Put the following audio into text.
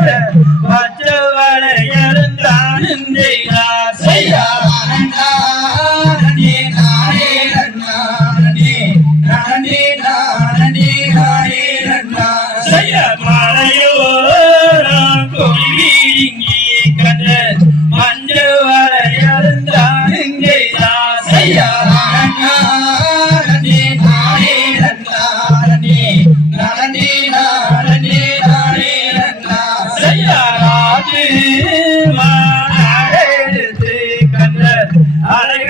கந்த பச்சை செய்யா செய்யாராஜு